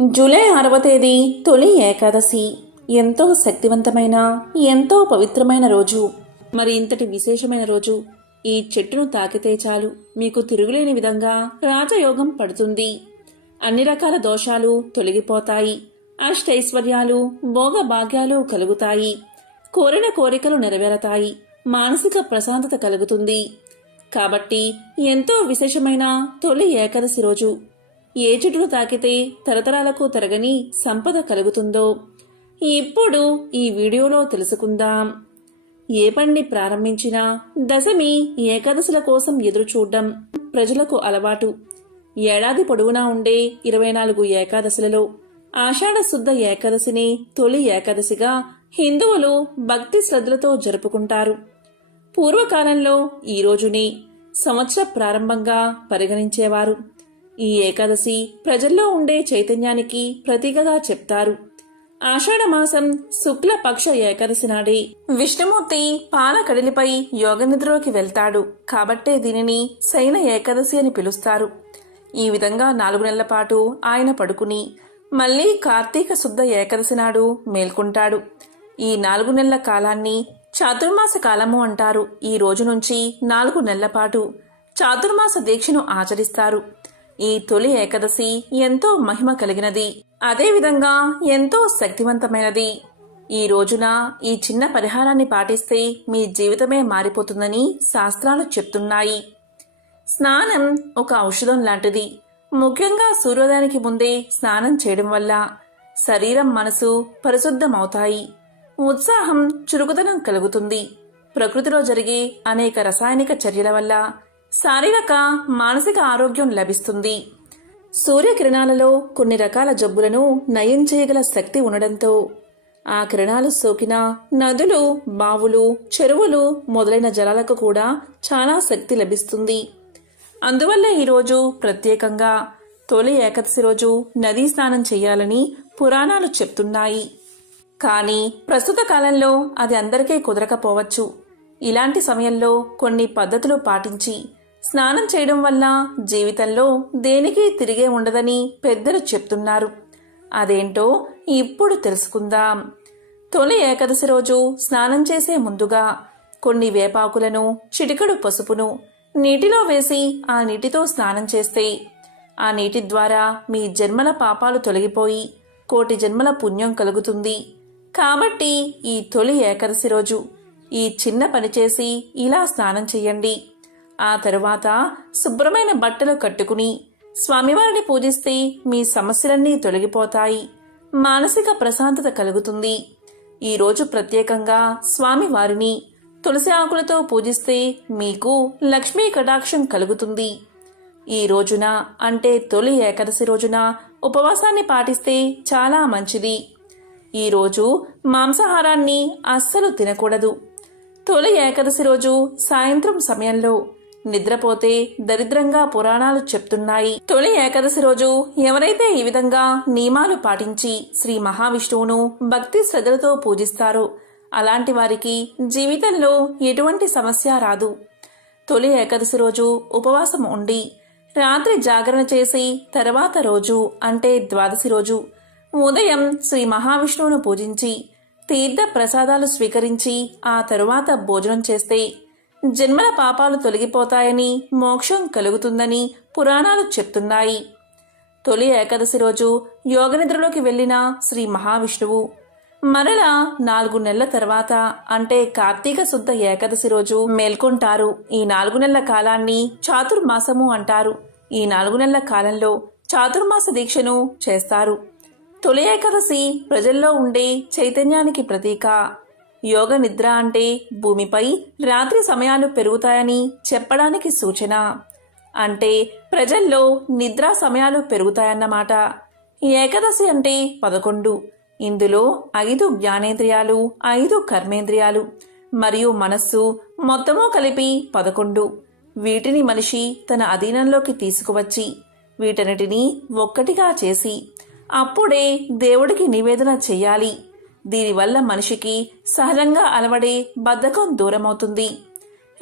July ఆరవ తేదీ తొలి ఏకాదశి. ఎంతో శక్తివంతమైన ఎంతో పవిత్రమైన రోజు. మరి ఇంతటి విశేషమైన రోజు ఈ చెట్టును తాకితే చాలు. మీకు తిరుగులేని విధంగా రాజయోగం పడుతుంది. అన్ని రకాల దోషాలు తొలగిపోతాయి. అష్టైశ్వర్యాలు భోగ భాగ్యాలు కలుగుతాయి. కోరిన కోరికలు నెరవేరతాయి. మానసిక ప్రశాంతత కలుగుతుంది. కాబట్టి ఎంతో విశేషమైన తొలి ఏకాదశి రోజు. ఏ చెట్టును తాకితే తరతరాలకు తరగని సంపద కలుగుతుందో? ఇప్పుడు ఈ వీడియోలో తెలుసుకుందాం. ఏ పని ప్రారంభించినా దశమి ఏకాదశుల కోసం ఎదురు చూడడం ప్రజలకు అలవాటు. ఏడాది పొడవునా ఉండే ఇరవై నాలుగు ఏకాదశులలో ఆషాఢ శుద్ధ ఏకాదశిని తొలి ఏకాదశిగా హిందువులు భక్తి శ్రద్ధలతో జరుపుకుంటారు. పూర్వకాలంలో ఈ రోజుని సంవత్సర ప్రారంభంగా పరిగణించేవారు. ఈ ఏకాదశి ప్రజల్లో ఉండే చైతన్యానికి ప్రతీకగా చెప్తారు. ఆషాఢమాసం మాసం ఏకాదశి నాడే విష్ణుమూర్తి పాల కడిలిపై యోగ నిద్రలోకి వెళ్తాడు. కాబట్టే దీనిని శయన ఏకాదశి అని పిలుస్తారు. ఈ విధంగా నాలుగు నెలల పాటు ఆయన పడుకుని మళ్ళీ కార్తీక శుద్ధ ఏకాదశి నాడు మేల్కొంటాడు. ఈ నాలుగు నెలల కాలాన్ని చాతుర్మాస కాలము అంటారు. ఈ రోజు నుంచి నాలుగు నెలల పాటు చాతుర్మాస దీక్షను ఆచరిస్తారు. ఈ తొలి ఏకాదశి ఎంతో మహిమ కలిగినది. అదేవిధంగా ఎంతో శక్తివంతమైనది. ఈ రోజున ఈ చిన్న పరిహారాన్ని పాటిస్తే మీ జీవితమే మారిపోతుందని శాస్త్రాలు చెప్తున్నాయి. స్నానం ఒక ఔషధం లాంటిది. ముఖ్యంగా సూర్యోదయానికి ముందే స్నానం చేయడం వల్ల శరీరం మనసు పరిశుద్ధమవుతాయి. ఉత్సాహం చురుకుదనం కలుగుతుంది. ప్రకృతిలో జరిగే అనేక రసాయనిక చర్యల వల్ల శారీరక మానసిక ఆరోగ్యం లభిస్తుంది. సూర్యకిరణాలలో కొన్ని రకాల జబ్బులను నయం చేయగల శక్తి ఉండడంతో ఆ కిరణాలు సోకిన నదులు బావులు చెరువులు మొదలైన జలాలకు కూడా చాలా శక్తి లభిస్తుంది. అందువల్ల ఈరోజు ప్రత్యేకంగా తొలి ఏకాదశి రోజు నదీ స్నానం చేయాలని పురాణాలు చెప్తున్నాయి. కానీ ప్రస్తుత కాలంలో అది అందరికీ కుదరకపోవచ్చు. ఇలాంటి సమయంలో కొన్ని పద్ధతులు పాటించి స్నానం చేయడం వల్ల జీవితంలో దేనికి తిరిగే ఉండదని పెద్దలు చెప్తున్నారు. అదేంటో ఇప్పుడు తెలుసుకుందాం. తొలి ఏకాదశి రోజు స్నానం చేసే ముందుగా కొన్ని వేపాకులను చిటికడు పసుపును నీటిలో వేసి ఆ నీటితో స్నానం చేస్తే ఆ నీటి ద్వారా మీ జన్మల పాపాలు తొలగిపోయి కోటి జన్మల పుణ్యం కలుగుతుంది. కాబట్టి ఈ తొలి ఏకాదశి రోజు ఈ చిన్న పని చేసి ఇలా స్నానం చెయ్యండి ఆ తరువాత శుభ్రమైన బట్టలు కట్టుకుని స్వామివారిని పూజిస్తే మీ సమస్యలన్నీ తొలగిపోతాయి. మానసిక ప్రశాంతత కలుగుతుంది. ఈ రోజు ప్రత్యేకంగా స్వామివారిని తులసి ఆకులతో పూజిస్తే మీకు లక్ష్మీ కటాక్షం కలుగుతుంది. ఈ రోజున అంటే తొలి ఏకాదశి రోజున ఉపవాసాన్ని పాటిస్తే చాలా మంచిది. ఈరోజు మాంసాహారాన్ని అస్సలు తినకూడదు. తొలి ఏకాదశి రోజు సాయంత్రం సమయంలో నిద్రపోతే దరిద్రంగా పురాణాలు చెప్తున్నాయి. తొలి ఏకాదశి రోజు ఎవరైతే ఈ విధంగా నియమాలు పాటించి శ్రీ మహావిష్ణువును భక్తి శ్రద్ధలతో పూజిస్తారో అలాంటి వారికి జీవితంలో ఎటువంటి సమస్య రాదు. తొలి ఏకాదశి రోజు ఉపవాసం ఉండి రాత్రి జాగరణ చేసి తర్వాత రోజు అంటే ద్వాదశి రోజు ఉదయం శ్రీ మహావిష్ణువును పూజించి తీర్థ ప్రసాదాలు స్వీకరించి ఆ తరువాత భోజనం చేస్తే జన్మల పాపాలు తొలగిపోతాయని మోక్షం కలుగుతుందని పురాణాలు చెప్తున్నాయి. తొలి ఏకాదశి రోజు యోగనిద్రలోకి వెళ్ళిన శ్రీ మహావిష్ణువు. మరలా నాలుగు నెలల తర్వాత అంటే కార్తీక శుద్ధ ఏకాదశి రోజు మేల్కొంటారు. ఈ నాలుగు నెలల కాలాన్ని చాతుర్మాసము అంటారు. ఈ నాలుగు నెలల కాలంలో చాతుర్మాస దీక్షను చేస్తారు. తొలి ఏకాదశి ప్రజల్లో ఉండే చైతన్యానికి ప్రతీక. యోగ నిద్ర అంటే భూమిపై రాత్రి సమయాలు పెరుగుతాయని చెప్పడానికి సూచన. అంటే ప్రజల్లో నిద్రా సమయాలు పెరుగుతాయన్నమాట. ఏకదశి అంటే పదకొండు. ఇందులో ఐదు జ్ఞానేంద్రియాలు ఐదు కర్మేంద్రియాలు మరియు మనస్సు మొత్తము కలిపి పదకొండు. వీటిని మనిషి తన అధీనంలోకి తీసుకువచ్చి వీటన్నిటినీ ఒక్కటిగా చేసి అప్పుడే దేవుడికి నివేదన చెయ్యాలి. దీనివల్ల మనిషికి సహజంగా అలవడే బద్ధకం దూరమవుతుంది.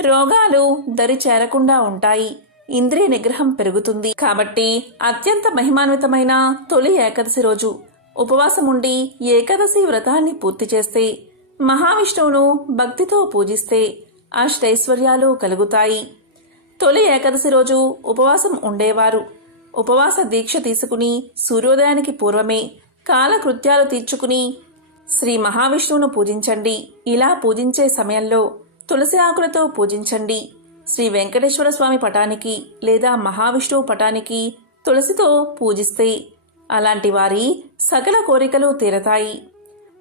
రోగాలు దరి చేరకుండా ఉంటాయి. ఇంద్రియ నిగ్రహం పెరుగుతుంది. కాబట్టి అత్యంత మహిమాన్వితమైన తొలి ఏకాదశి రోజు. ఉపవాసం ఉండి ఏకాదశి వ్రతాన్ని పూర్తి చేస్తే మహావిష్ణువును భక్తితో పూజిస్తే అష్టైశ్వర్యాలు కలుగుతాయి. తొలి ఏకాదశి రోజు ఉపవాసం ఉండేవారు. ఉపవాస దీక్ష తీసుకుని సూర్యోదయానికి పూర్వమే కాలకృత్యాలు తీర్చుకుని శ్రీ మహావిష్ణువును పూజించండి. ఇలా పూజించే సమయంలో తులసి ఆకులతో పూజించండి. శ్రీ వెంకటేశ్వర స్వామి పటానికి లేదా మహావిష్ణువు పటానికి తులసితో పూజిస్తే అలాంటి వారి సకల కోరికలు తీరతాయి.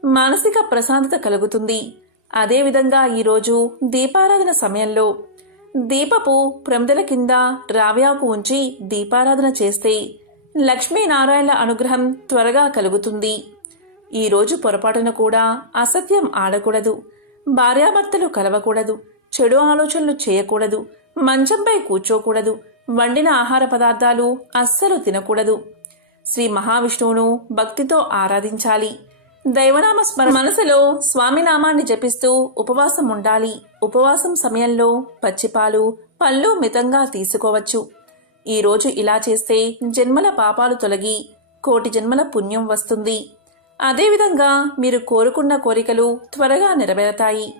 మానసిక ప్రశాంతత కలుగుతుంది. అదేవిధంగా ఈరోజు దీపారాధన సమయంలో దీపపు ప్రమిదల కింద రావ్యాకు ఉంచి దీపారాధన చేస్తే లక్ష్మీనారాయణ అనుగ్రహం త్వరగా కలుగుతుంది. ఈరోజు పొరపాటున కూడా అసత్యం ఆడకూడదు. భార్యాభర్తలు కలవకూడదు. చెడు ఆలోచనలు చేయకూడదు. మంచంపై కూర్చోకూడదు. వండిన ఆహార పదార్థాలు అస్సలు తినకూడదు. శ్రీ మహావిష్ణువును భక్తితో ఆరాధించాలి. దైవనామ స్మర మనసులో స్వామినామాన్ని జపిస్తూ ఉపవాసం ఉండాలి. ఉపవాసం సమయంలో పచ్చిపాలు పళ్ళు మితంగా తీసుకోవచ్చు. ఈరోజు ఇలా చేస్తే జన్మల పాపాలు తొలగి కోటి జన్మల పుణ్యం వస్తుంది. అదేవిధంగా మీరు కోరుకున్న కోరికలు త్వరగా నెరవేరతాయి.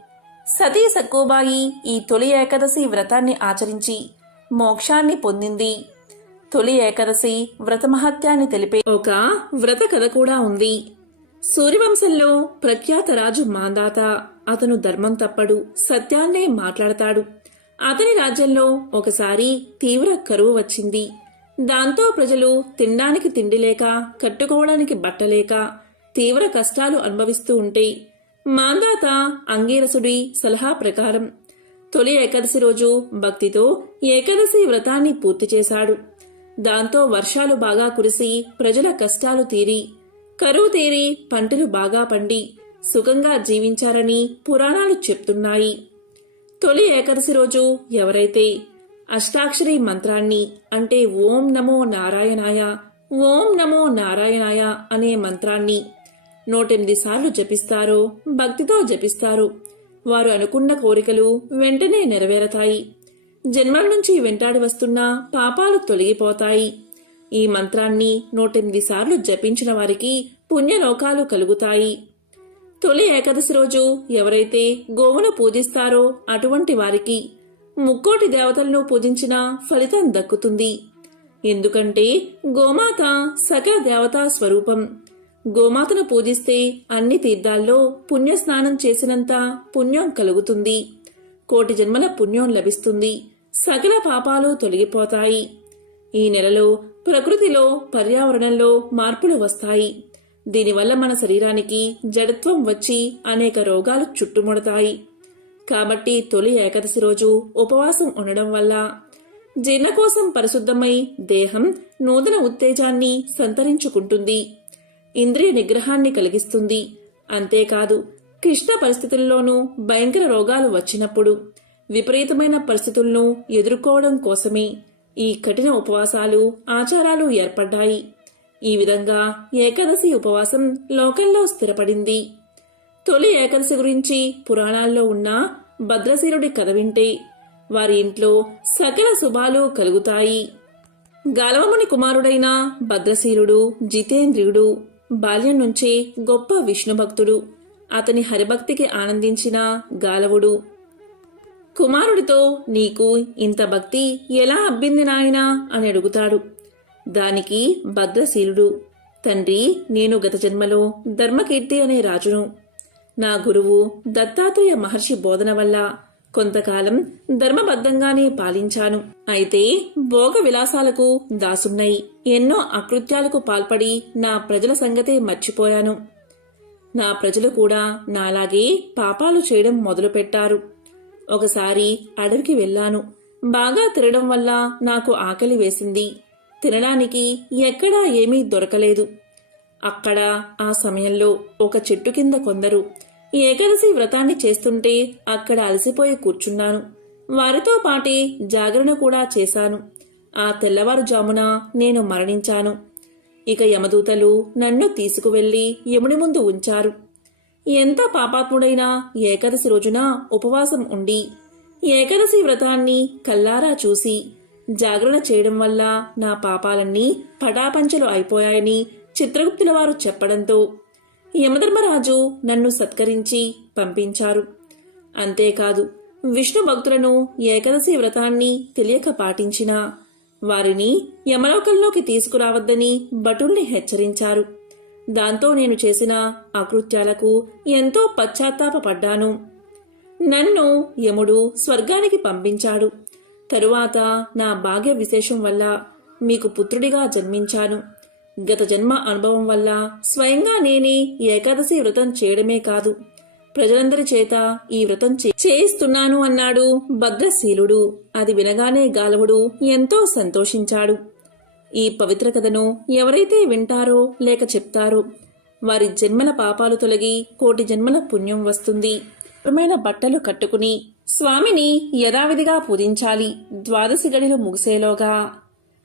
సతీ సక్కుబాయి ఈ తొలి ఏకాదశి వ్రతాన్ని ఆచరించి మోక్షాన్ని పొందింది. తొలి ఏకాదశి వ్రత మహత్యాన్ని తెలిపే ఒక వ్రత కథ కూడా ఉంది. సూర్యవంశంలో ప్రఖ్యాత రాజు మాందాత అతను ధర్మం తప్పడు సత్యాన్నే మాట్లాడతాడు. అతని రాజ్యంలో ఒకసారి తీవ్ర కరువు వచ్చింది. దాంతో ప్రజలు తినడానికి తిండి లేక కట్టుకోవడానికి బట్టలేక తీవ్ర కష్టాలు అనుభవిస్తూ ఉంటే మాందాత అంగీరసుడి సలహా ప్రకారం తొలి ఏకాదశి రోజు భక్తితో ఏకాదశి వ్రతాన్ని పూర్తి చేశాడు. దాంతో వర్షాలు బాగా కురిసి ప్రజల కష్టాలు తీరి కరువు తీరి పంటలు బాగా పండి సుఖంగా జీవించారని పురాణాలు చెప్తున్నాయి. తొలి ఏకాదశి రోజు ఎవరైతే అష్టాక్షరి మంత్రాన్ని అంటే ఓం నమో నారాయణాయ ఓం నమో నారాయణాయ అనే మంత్రాన్ని నూటెనిమిది సార్లు జపిస్తారో భక్తితో జపిస్తారు. వారు అనుకున్న కోరికలు వెంటనే నెరవేరతాయి. జన్మల నుంచి వెంటాడి వస్తున్న పాపాలు తొలగిపోతాయి. ఈ మంత్రాన్ని నూటెనిమిది సార్లు జపించిన వారికి పుణ్యలోకాలు కలుగుతాయి. తొలి ఏకాదశి రోజు ఎవరైతే గోవును పూజిస్తారో అటువంటి వారికి ముక్కోటి దేవతలను పూజించిన ఫలితం దక్కుతుంది. ఎందుకంటే గోమాత సకల దేవతా స్వరూపం. గోమాతను పూజిస్తే అన్ని తీర్థాల్లో పుణ్యస్నానం చేసినంత పుణ్యం కలుగుతుంది. కోటి జన్మల పుణ్యం లభిస్తుంది. సకల పాపాలు తొలగిపోతాయి. ఈ నెలలో ప్రకృతిలో పర్యావరణంలో మార్పులు వస్తాయి. దీనివల్ల మన శరీరానికి జడత్వం వచ్చి అనేక రోగాలు చుట్టుముడతాయి. కాబట్టి తొలి ఏకాదశి రోజు ఉపవాసం ఉండడం వల్ల జీర్ణకోశం పరిశుద్ధమై దేహం నూతన ఉత్తేజాన్ని సంతరించుకుంటుంది. ఇంద్రియ నిగ్రహాన్ని కలిగిస్తుంది. అంతేకాదు క్లిష్ట పరిస్థితుల్లోనూ భయంకర రోగాలు వచ్చినప్పుడు విపరీతమైన పరిస్థితులను ఎదుర్కోవడం కోసమే ఈ కఠిన ఉపవాసాలు ఆచారాలు ఏర్పడ్డాయి. ఈ విధంగా ఏకాదశి ఉపవాసం లోకంలో స్థిరపడింది. తొలి ఏకాదశి గురించి పురాణాల్లో ఉన్న భద్రశీలుడి కథ వింటే వారి ఇంట్లో సకల శుభాలు కలుగుతాయి. గాలవముని కుమారుడైన భద్రశీలుడు జితేంద్రియుడు బాల్యం నుంచే గొప్ప విష్ణు భక్తుడు. అతని హరిభక్తికి ఆనందించిన గాలవుడు. కుమారుడితో నీకు ఇంత భక్తి ఎలా అబ్బింది నాయనా అని అడుగుతాడు. దానికి భద్రశీలుడు. తండ్రి నేను గత జన్మలో ధర్మకీర్తి అనే రాజును. నా గురువు దత్తాత్రేయ మహర్షి బోధన వల్ల కొంతకాలం ధర్మబద్ధంగానే పాలించాను. అయితే భోగ విలాసాలకు దాసున్నాయి ఎన్నో అకృత్యాలకు పాల్పడి నా ప్రజల సంగతే మర్చిపోయాను. నా ప్రజలు కూడా నాలాగే పాపాలు చేయడం మొదలుపెట్టారు. ఒకసారి అడవికి వెళ్ళాను. బాగా తినడం వల్ల నాకు ఆకలి వేసింది. తినడానికి ఎక్కడా ఏమీ దొరకలేదు. అక్కడ ఆ సమయంలో ఒక చెట్టు కింద కొందరు ఏకాదశి వ్రతాన్ని చేస్తుంటే అక్కడ అలసిపోయి కూర్చున్నాను. వారితో పాటే జాగరణ కూడా చేశాను. ఆ తెల్లవారుజామున నేను మరణించాను. ఇక యమదూతలు నన్ను తీసుకువెళ్ళి యముని ముందు ఉంచారు. ఎంత పాపాత్ముడైనా ఏకాదశి రోజున ఉపవాసం ఉండి ఏకాదశి వ్రతాన్ని కల్లారా చూసి జాగరణ చేయడం వల్ల నా పాపాలన్నీ పటాపంచలు అయిపోయాయని చిత్రగుప్తుల వారు చెప్పడంతో యమధర్మరాజు నన్ను సత్కరించి పంపించారు. అంతేకాదు విష్ణు భక్తులను ఏకదశి వ్రతాన్ని తెలియక పాటించినా వారిని యమలోకంలోకి తీసుకురావద్దని భటుల్ని హెచ్చరించారు. దాంతో నేను చేసిన అకృత్యాలకు ఎంతో పశ్చాత్తాపపడ్డాను. నన్ను యముడు స్వర్గానికి పంపించాడు. తరువాత నా భాగ్య విశేషం వల్ల మీకు పుత్రుడిగా జన్మించాను. గత జన్మ అనుభవం వల్ల స్వయంగా నేనే ఏకాదశి వ్రతం చేయడమే కాదు. ప్రజలందరి చేత ఈ వ్రతం చే- చేయిస్తున్నాను అన్నాడు భద్రశీలుడు. అది వినగానే గాలవుడు ఎంతో సంతోషించాడు. ఈ పవిత్ర కథను ఎవరైతే వింటారో లేక చెప్తారో వారి జన్మల పాపాలు తొలగి కోటి జన్మల పుణ్యం వస్తుంది. శుభ్రమైన బట్టలు కట్టుకుని స్వామిని యథావిధిగా పూజించాలి. ద్వాదశి గడిలు ముగిసేలోగా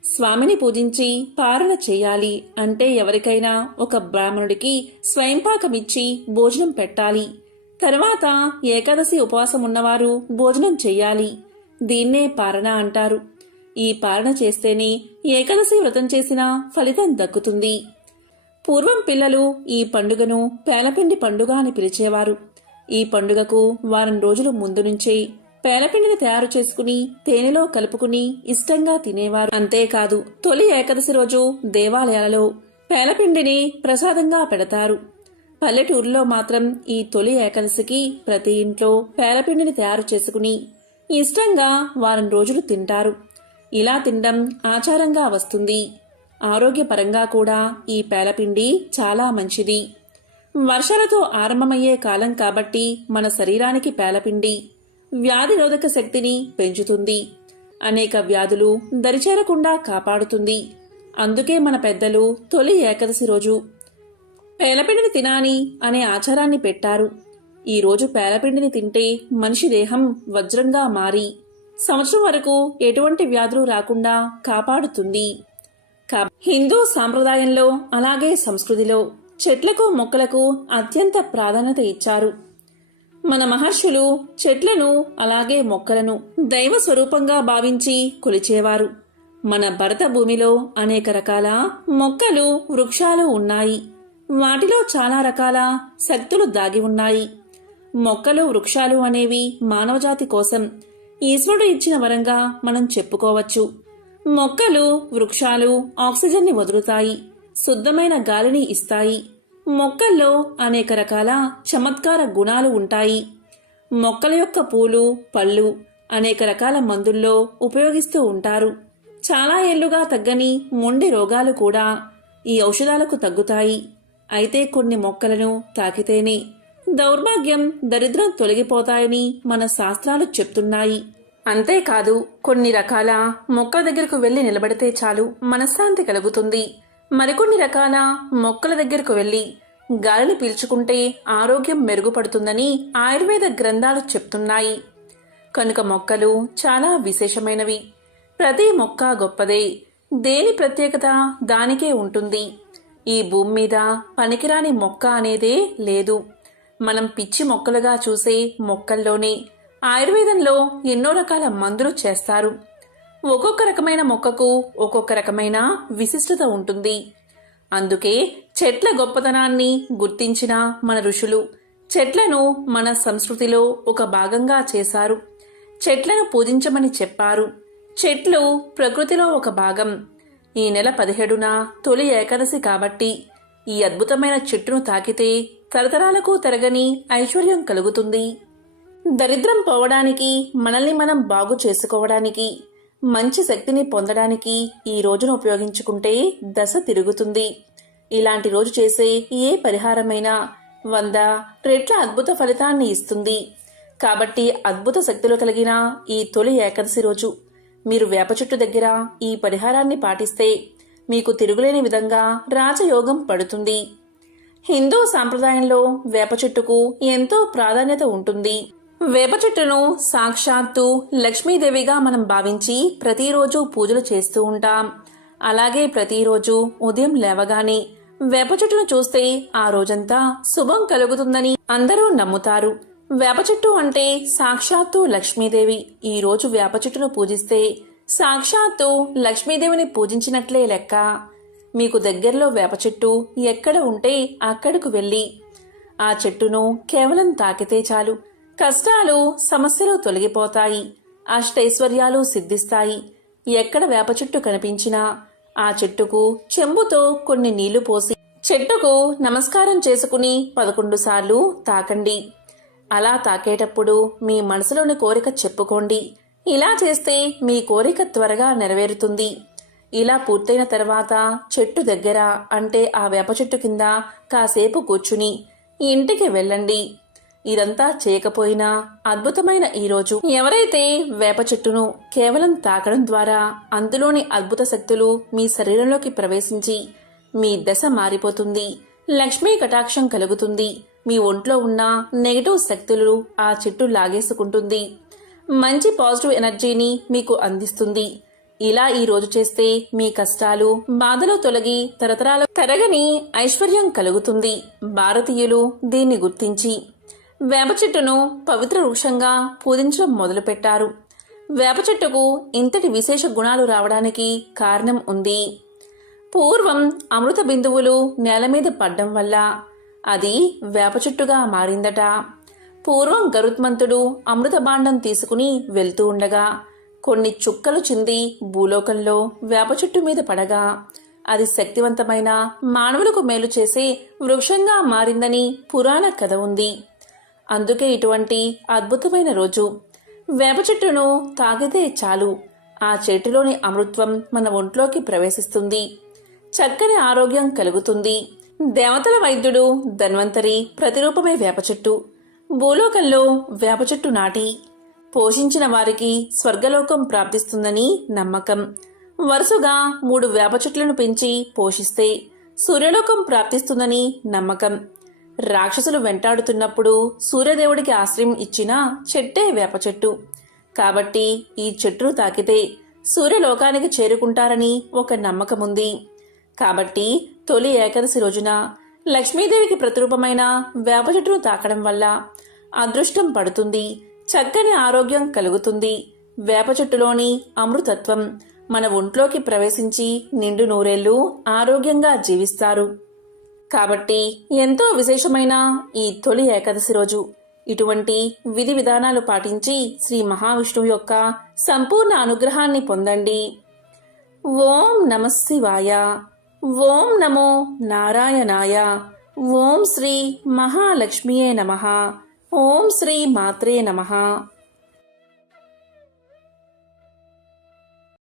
స్వామిని పూజించి పారణ చేయాలి అంటే ఎవరికైనా ఒక బ్రాహ్మణుడికి స్వయంపాకమిచ్చి భోజనం పెట్టాలి. తర్వాత ఏకాదశి ఉపవాసం ఉన్నవారు భోజనం చెయ్యాలి దీన్నే పారణ అంటారు. ఈ పారణ చేస్తేనే ఏకాదశి వ్రతం చేసిన ఫలితం దక్కుతుంది. పూర్వం పిల్లలు ఈ పండుగను పేలపిండి పండుగ అని పిలిచేవారు. ఈ పండుగకు వారం రోజుల ముందు నుంచే పేలపిండిని తయారు చేసుకుని తేనెలో కలుపుకుని ఇష్టంగా తినేవారు. అంతేకాదు తొలి ఏకాదశి రోజు దేవాలయాలలో పేలపిండిని ప్రసాదంగా పెడతారు. పల్లెటూరులో మాత్రం ఈ తొలి ఏకాదశికి ప్రతి ఇంట్లో పేలపిండిని తయారు చేసుకుని ఇష్టంగా వారం రోజులు తింటారు. ఇలా తినడం ఆచారంగా వస్తుంది. ఆరోగ్యపరంగా కూడా ఈ పేలపిండి చాలా మంచిది. వర్షాలతో ఆరంభమయ్యే కాలం కాబట్టి మన శరీరానికి పేలపిండి వ్యాధి రోధక శక్తిని పెంచుతుంది. అనేక వ్యాధులు దరిచేరకుండా కాపాడుతుంది. అందుకే మన పెద్దలు తొలి ఏకాదశి రోజు పేలపిండిని తినాని అనే ఆచారాన్ని పెట్టారు. ఈరోజు పేలపిండిని తింటే మనిషి దేహం వజ్రంగా మారి సంవత్సరం వరకు ఎటువంటి వ్యాధులు రాకుండా కాపాడుతుంది. కా- హిందూ సాంప్రదాయంలో అలాగే సంస్కృతిలో చెట్లకు మొక్కలకు అత్యంత ప్రాధాన్యత ఇచ్చారు. మన మహర్షులు చెట్లను అలాగే మొక్కలను దైవ స్వరూపంగా భావించి కొలిచేవారు. మన భరత భూమిలో అనేక రకాల మొక్కలు వృక్షాలు ఉన్నాయి. వాటిలో చాలా రకాల శక్తులు దాగి ఉన్నాయి. మొక్కలు వృక్షాలు అనేవి మానవజాతి కోసం ఈశ్వరుడు ఇచ్చిన వరంగా మనం చెప్పుకోవచ్చు. మొక్కలు వృక్షాలు ఆక్సిజన్ని వదులుతాయి శుద్ధమైన గాలిని ఇస్తాయి. మొక్కల్లో అనేక రకాల చమత్కార గుణాలు ఉంటాయి. మొక్కల యొక్క పూలు పళ్ళు అనేక రకాల మందుల్లో ఉపయోగిస్తూ ఉంటారు. చాలా ఏళ్ళుగా తగ్గని మొండి రోగాలు కూడా ఈ ఔషధాలకు తగ్గుతాయి. అయితే కొన్ని మొక్కలను తాకితేనే దౌర్భాగ్యం దరిద్రం తొలగిపోతాయని మన శాస్త్రాలు చెప్తున్నాయి. అంతేకాదు కొన్ని రకాల మొక్కల దగ్గరకు వెళ్ళి నిలబడితే చాలు మనశ్శాంతి కలుగుతుంది. మరికొన్ని రకాల మొక్కల దగ్గరకు వెళ్ళి గాలిని పీల్చుకుంటే ఆరోగ్యం మెరుగుపడుతుందని ఆయుర్వేద గ్రంథాలు చెప్తున్నాయి. కనుక మొక్కలు చాలా విశేషమైనవి. ప్రతి మొక్క గొప్పదే. దేని ప్రత్యేకత దానికే ఉంటుంది. ఈ భూమి మీద పనికిరాని మొక్క అనేదే లేదు. మనం పిచ్చి మొక్కలుగా చూసే మొక్కల్లోనే ఆయుర్వేదంలో ఎన్నో రకాల మందులు చేస్తారు. ఒక్కొక్క రకమైన మొక్కకు ఒక్కొక్క రకమైన విశిష్టత ఉంటుంది. అందుకే చెట్ల గొప్పతనాన్ని గుర్తించిన మన ఋషులు చెట్లను మన సంస్కృతిలో ఒక భాగంగా చేశారు. చెట్లను పూజించమని చెప్పారు. చెట్లు ప్రకృతిలో ఒక భాగం. ఈ నెల పదిహేడున తొలి ఏకాదశి కాబట్టి ఈ అద్భుతమైన చెట్టును తాకితే తరతరాలకు తరగని ఐశ్వర్యం కలుగుతుంది. దరిద్రం పోవడానికి మనల్ని మనం బాగు చేసుకోవడానికి మంచి శక్తిని పొందడానికి ఈ రోజును ఉపయోగించుకుంటే దశ తిరుగుతుంది. ఇలాంటి రోజు చేసే ఏ పరిహారమైనా వంద రెట్ల అద్భుత ఫలితాన్ని ఇస్తుంది. కాబట్టి అద్భుత శక్తులు కలిగిన ఈ తొలి ఏకాదశి రోజు మీరు వేప చెట్టు దగ్గర ఈ పరిహారాన్ని పాటిస్తే మీకు తిరుగులేని విధంగా రాజయోగం పడుతుంది. హిందూ సాంప్రదాయంలో వేప చెట్టుకు ఎంతో ప్రాధాన్యత ఉంటుంది. వేప చెట్టును సాక్షాత్తు లక్ష్మీదేవిగా మనం భావించి ప్రతిరోజు పూజలు చేస్తూ ఉంటాం. అలాగే ప్రతిరోజు ఉదయం లేవగానే వేప చెట్టును చూస్తే ఆ రోజంతా శుభం కలుగుతుందని అందరూ నమ్ముతారు. వేప చెట్టు అంటే సాక్షాత్తు లక్ష్మీదేవి. ఈ రోజు వేప చెట్టును పూజిస్తే సాక్షాత్తు లక్ష్మీదేవిని పూజించినట్లే లెక్క. మీకు దగ్గరలో వేప చెట్టు ఎక్కడ ఉంటే అక్కడకు వెళ్ళి. ఆ చెట్టును కేవలం తాకితే చాలు. కష్టాలు సమస్యలు తొలగిపోతాయి అష్టైశ్వర్యాలు సిద్ధిస్తాయి. ఎక్కడ వేప చెట్టు కనిపించినా ఆ చెట్టుకు చెంబుతో కొన్ని నీళ్ళు పోసి చెట్టుకు నమస్కారం చేసుకుని పదకొండు సార్లు తాకండి. అలా తాకేటప్పుడు మీ మనసులోని కోరిక చెప్పుకోండి. ఇలా చేస్తే మీ కోరిక త్వరగా నెరవేరుతుంది. ఇలా పూర్తయిన తర్వాత చెట్టు దగ్గర అంటే ఆ వేప చెట్టు కింద కాసేపు కూర్చుని ఇంటికి వెళ్ళండి. ఇదంతా చేయకపోయినా అద్భుతమైన ఈ రోజు. ఎవరైతే వేప చెట్టును కేవలం తాకడం ద్వారా అందులోని అద్భుత శక్తులు మీ శరీరంలోకి ప్రవేశించి మీ దశ మారిపోతుంది లక్ష్మీ కటాక్షం కలుగుతుంది మీ ఒంట్లో ఉన్న నెగటివ్ శక్తులు ఆ చెట్టు లాగేసుకుంటుంది. మంచి పాజిటివ్ ఎనర్జీని మీకు అందిస్తుంది. ఇలా ఈ రోజు చేస్తే మీ కష్టాలు బాధలు తొలగి తరతరాల తరగని ఐశ్వర్యం కలుగుతుంది. భారతీయులు దీన్ని గుర్తించి వేప చెట్టును పవిత్ర వృక్షంగా పూజించడం మొదలుపెట్టారు. వేప చెట్టుకు ఇంతటి విశేష గుణాలు రావడానికి కారణం ఉంది. పూర్వం అమృత బిందువులు నేల మీద పడ్డం వల్ల అది వేప చెట్టుగా మారిందట. పూర్వం గరుత్మంతుడు అమృత బాండం తీసుకుని వెళ్తూ ఉండగా కొన్ని చుక్కలు చింది భూలోకంలో వేప చెట్టు మీద పడగా అది శక్తివంతమైన మానవులకు మేలు చేసే వృక్షంగా మారిందని పురాణ కథ ఉంది. అందుకే ఇటువంటి అద్భుతమైన రోజు. వేప చెట్టును తాగితే చాలు. ఆ చెట్టులోని అమృత్వం మన ఒంట్లోకి ప్రవేశిస్తుంది. చక్కని ఆరోగ్యం కలుగుతుంది. దేవతల వైద్యుడు ధన్వంతరి ప్రతిరూపమే వేప చెట్టు. భూలోకంలో వేప చెట్టు నాటి పోషించిన వారికి స్వర్గలోకం ప్రాప్తిస్తుందని నమ్మకం. వరుసగా మూడు వేప చెట్లను పెంచి పోషిస్తే సూర్యలోకం ప్రాప్తిస్తుందని నమ్మకం. రాక్షసులు వెంటాడుతున్నప్పుడు సూర్యదేవుడికి ఆశ్రయం ఇచ్చిన చెట్టే వేప చెట్టు. కాబట్టి ఈ చెట్టును తాకితే సూర్యలోకానికి చేరుకుంటారని ఒక నమ్మకముంది. కాబట్టి తొలి ఏకాదశి రోజున లక్ష్మీదేవికి ప్రతిరూపమైన వేప చెట్టును తాకడం వల్ల అదృష్టం పడుతుంది చక్కని ఆరోగ్యం కలుగుతుంది. వేప చెట్టులోని అమృతత్వం మన ఒంట్లోకి ప్రవేశించి నిండు నూరేళ్ళు ఆరోగ్యంగా జీవిస్తారు. కాబట్టి ఎంతో విశేషమైన ఈ తొలి ఏకాదశి రోజు. ఇటువంటి విధి విధానాలు పాటించి శ్రీ మహావిష్ణువు యొక్క సంపూర్ణ అనుగ్రహాన్ని పొందండి. ఓం నమ శివాయ. ఓం నమో నారాయణాయ. ఓం శ్రీ మహాలక్ష్మియే నమ. ఓం శ్రీ మాత్రే నమః.